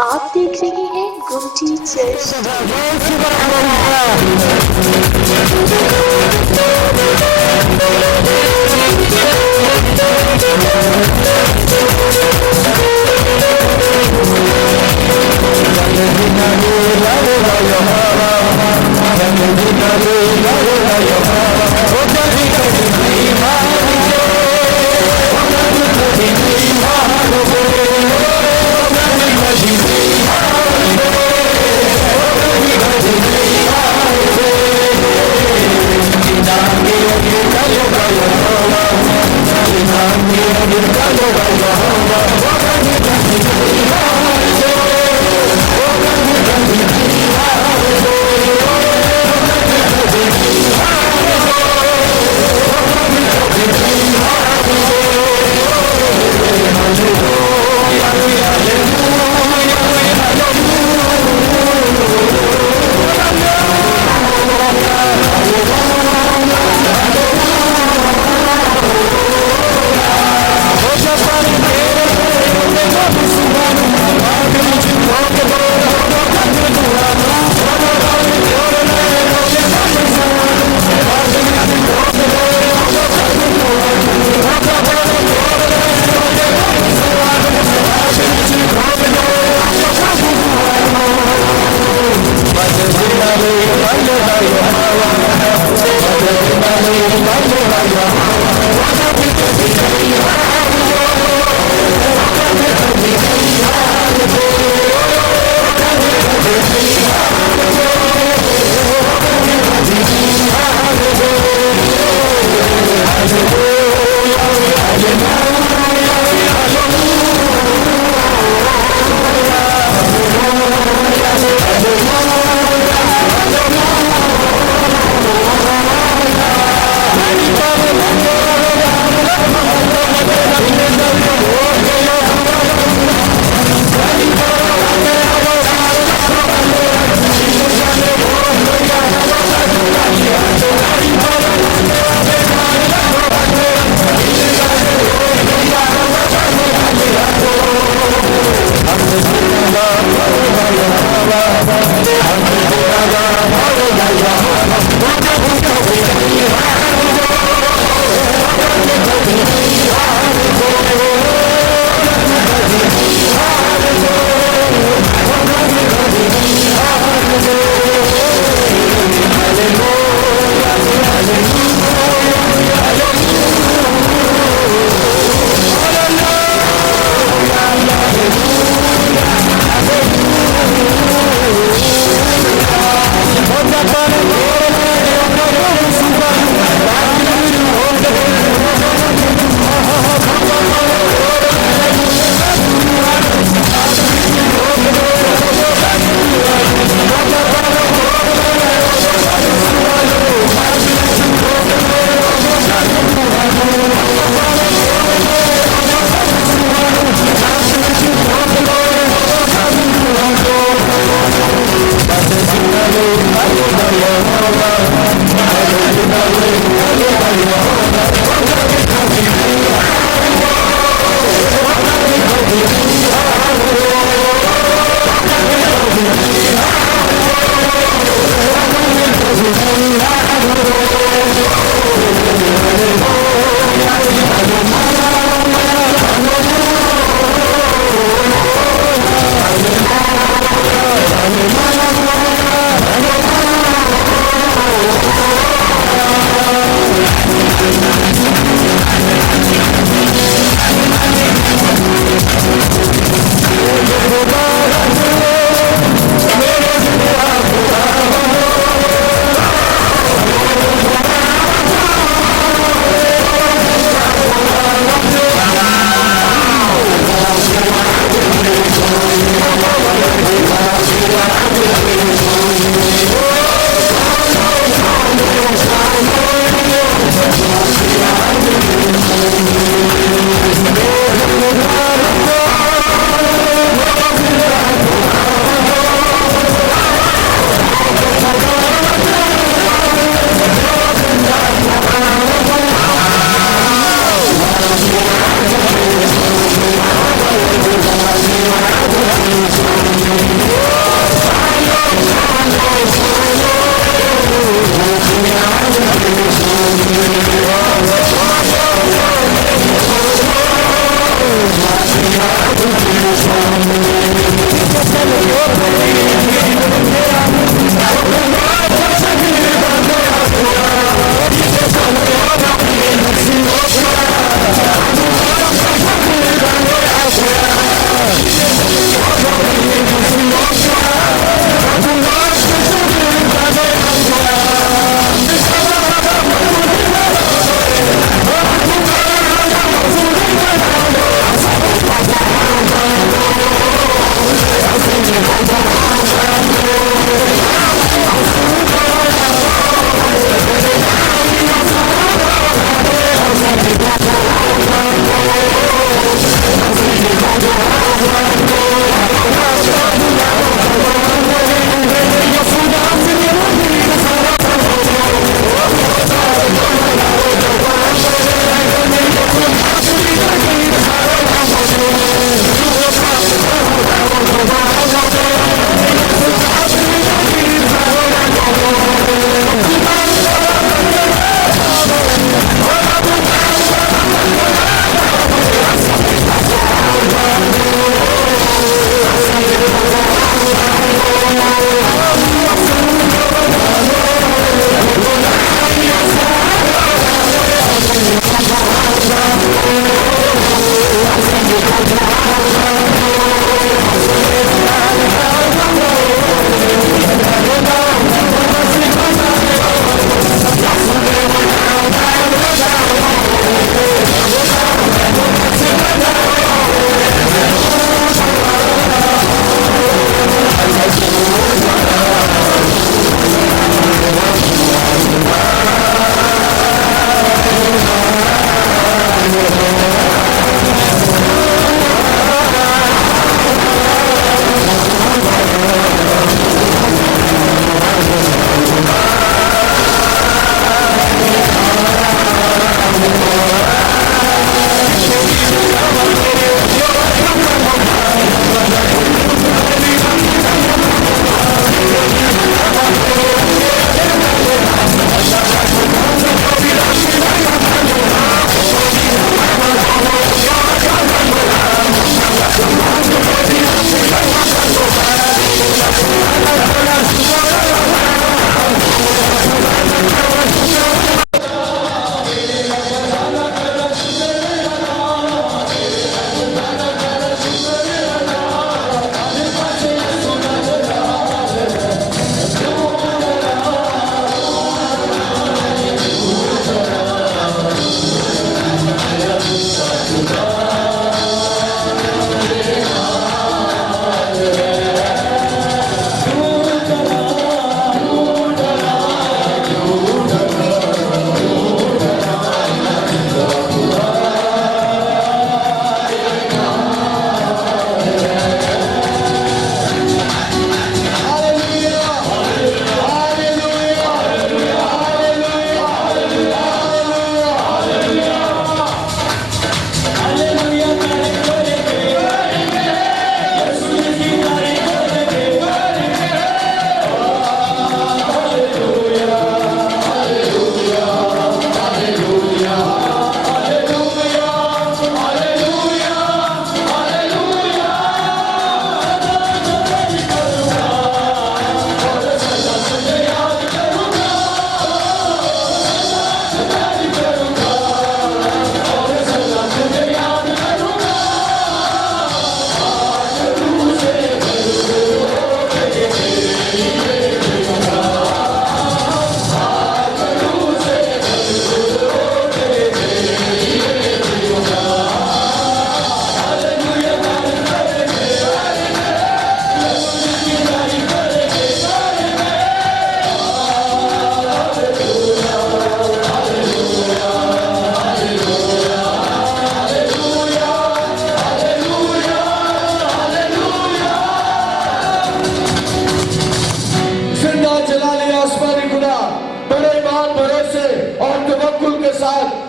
आप देख रहे हैं गुरु टीचर्स।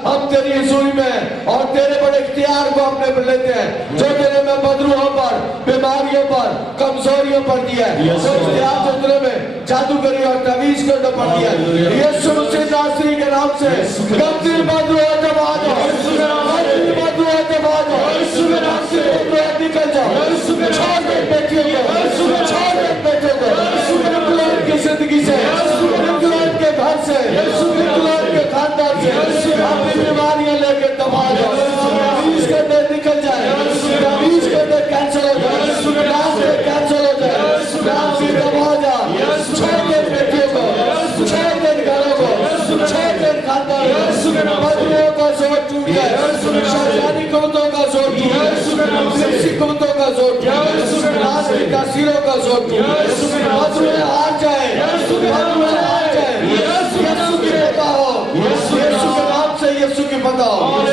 ہم تیری حضوری میں اور تیرے بڑے اختیار کو اپنے پر لیتے ہیں جو تیرے میں بدروحوں پر بیماریوں پر کمزوریوں پر دیا ہے جو اختیار جو تیرے میں جادوگری اور تعویذ کے اوپر پڑ دیا ہے یسوع مسیح ناصری کے نام سے کمزور بدروح دبا دو کمزور بدروح دبا دو یسوع کے نام سے بدروح نکل جاؤ چھوڑ دے بیٹیوں کو چھوڑ دے بیٹوں کو نکلو ان کی زندگی سے نکلو ان کے گھر سے نکلو ان کے خاندان سے اپنی بیماریاں لے کے دبا دو تعویذ کے اندر نکل جائے تعویذ کے اندر کینسل ہو جائے نام سے کینسل ہو جائے نام سے دبا جا چھوڑ دے بیٹیوں کو چھوڑ دے گھروں کو چھوڑ دے خاندان بدروحوں کا زور ٹوٹ گیا شیطانی قوتوں کا زور ٹوٹ گیا نفسی قوتوں کا زور ٹوٹ گیا ناس کی تاثیروں کا زور ٹوٹ گیا بدروح ہار جائے بدروح ہار جائے یسوع کی فتح ہو یسوع کے نام سے یسوع کی فتح ہو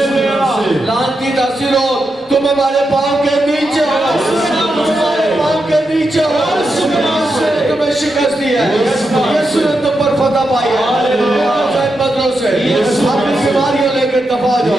لعنتی تاثیروں تم ہمارے پاؤں کے نیچے ہو تمہارے پاؤں کے نیچے ہو یسوع نے تمہیں شکست دی ہے یسوع نے تم پر فتح پائی ہے بدلوں سے اپنی بیماریوں لے کے دفاع جاؤ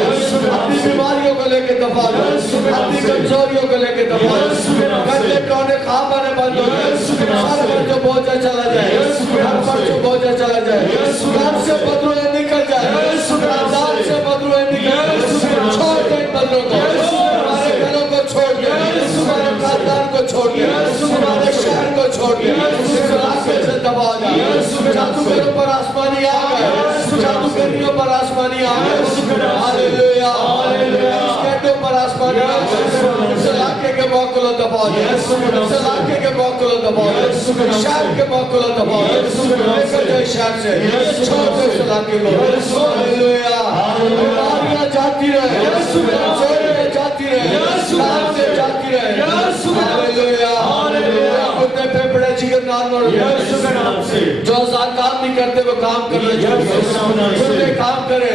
اپنی بیماریوں کو لے کے دفاع جاؤ اپنی کمزوریوں کو لے کے دفاع جاؤ گندے ٹونے کھانے بند ہو جائے سر پر جو بوجھا چلا جائے گھر پر جو بوجھا چلا جائے گھر سے بدروح نکل جائے خاندان سے بدروح نکل جائے چھوڑ دے بدروں کو ہمارے گھروں کو چھوڑ دے ہمارے خاندان کو چھوڑ دے ہمارے شہر کو چھوڑ دے اس علاقے سے دبا جائے جادوگروں پر آسمانی آ گئے جادوگریوں پر آسمانی آ گئے ہاللویا اس گھٹوں پر آسمانی آ گئے اس علاقے کے موکلوں دبا جائے اس علاقے کے موکلوں دبا جائے شہر کے موکلوں دبا جائے نکل جائے شہر سے چھوڑ دے اس علاقے کو ہاللویا بیماریاں جاتی رہے زوریاں جاتی رہے لعنتیں جاتی رہے ہاللویا کتے پھیپڑے چکن نارمل جو آزاد کام نہیں کرتے وہ کام کرنے چاہیے کتے کام کریں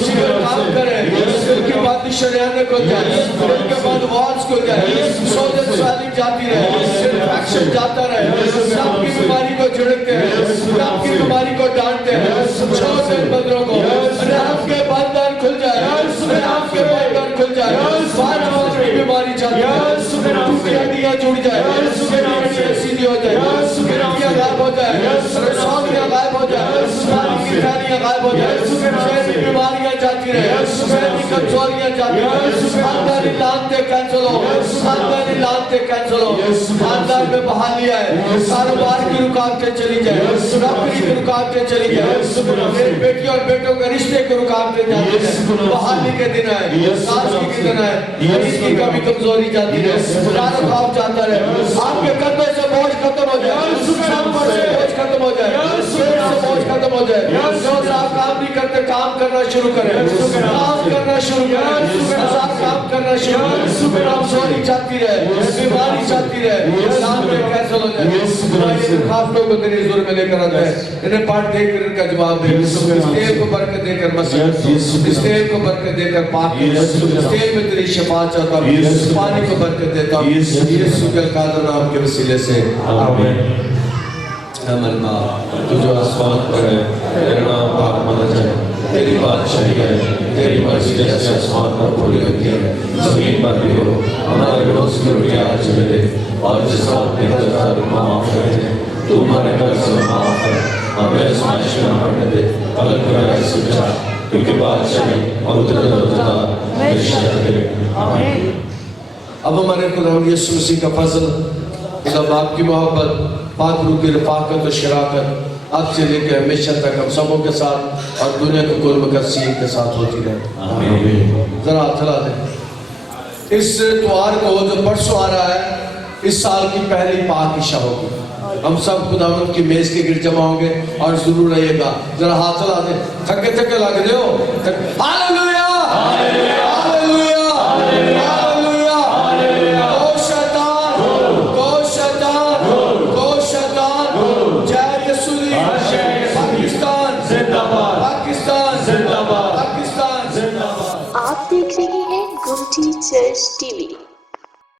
چکن کام کریں ان کے بعد شریانے کو جائے ان کے بعد والز کو جائے سوجن سوالی جاتی رہے انفیکشن جاتا رہے سب کی بیماری کو جھڑکتے ہیں سب کی بیماری کو ڈانٹتے ہیں چھوڑ دیں بدروں کو رحم کے بندن کھل جائے رحم کے بندن کھل جائے بار بار کی بیماری جاتی ہے ٹوٹی ہڈیاں جڑ جائے ہڈیاں سیدھی ہو جائے گرفیاں غائب ہو جائے سوگریاں غائب ہو جائے ساری کی تھیلیاں غائب ہو جائے شہری بیماریاں جاتی رہے شہری کمزوریاں جاتی رہے خاندانی لعنتیں کینسل ہو خاندانی لعنتیں کینسل ہو خاندان میں بحالی آئے کاروبار کی رکاوٹیں چلی جائے نوکری کی رکاوٹیں چلی جائے میری بیٹی اور بیٹوں کے رشتے کی رکاوٹیں جاتی رہے بحالی کے دن آئے سازگی کے دن آئے اس کی کمی کمزوری جاتی رہے رکاو جاتا رہے آپ کے قدموں سے بوجھ ختم ہو جائے سب پر سے بوجھ ختم ہو جائے سیر سے بوجھ ختم ہو جائے جو صاحب کام نہیں کرتے کام کرنا شروع کریں کام کرنا شروع کریں صاحب کام کرنا شروع کریں کمزوری جاتی رہے بیماری جاتی رہے نام میں کیسل ہو جائے یہ درخواستوں کو تیری حضور میں لے کر آتا ہے انہیں پاٹ دے کر ان کا جواب دے اس تیل کو برکت دے کر مسیح اس تیل کو برکت دے کر پاک اس تیل میں تیری شفاعت چاہتا ہوں اس پانی کو برکت دیتا ہوں یسوع کے قادر نام کے وسیلے سے آمین ہمارے باپ تو جو آسمان پر ہے تیرا نام پاک مانا جائے تیری بادشاہی ہے تیری مرضی جیسے آسمان پر پوری ہوتی ہے زمین پر بھی ہو ہمارے روز کی روٹی آج ہمیں دے اور جس کا اپنے قدر معاف کر دے تو ہمارے گھر سے معاف کر ہمیں آزمائش میں نہ پڑنے دے غلط برائی سے بچا کیونکہ بادشاہی اور اقتدار ہمیشہ تیرے آمین اب ہمارے خداوند یسوع مسیح کا فضل خدا باپ کی محبت پاک روح کی رفاقت و شراکت اب سے لے کے ہمیشہ تک ہم سبوں کے ساتھ اور دنیا کے کل مقدسین کے ساتھ ہوتی رہے ذرا ہاتھ ہلا دیں اس اتوار کو جو پرسوں آ رہا ہے اس سال کی پہلی پاک عشاء ہوگی ہم سب خداوند کی میز کے گرد جمع ہوں گے اور ضرور رہیے گا ذرا ہاتھ ہلا دیں تھکے تھکے لگ رہے ہو ہاللویا ہاللویا آپ دیکھ رہے ہیں گوٹی چرچ ٹی وی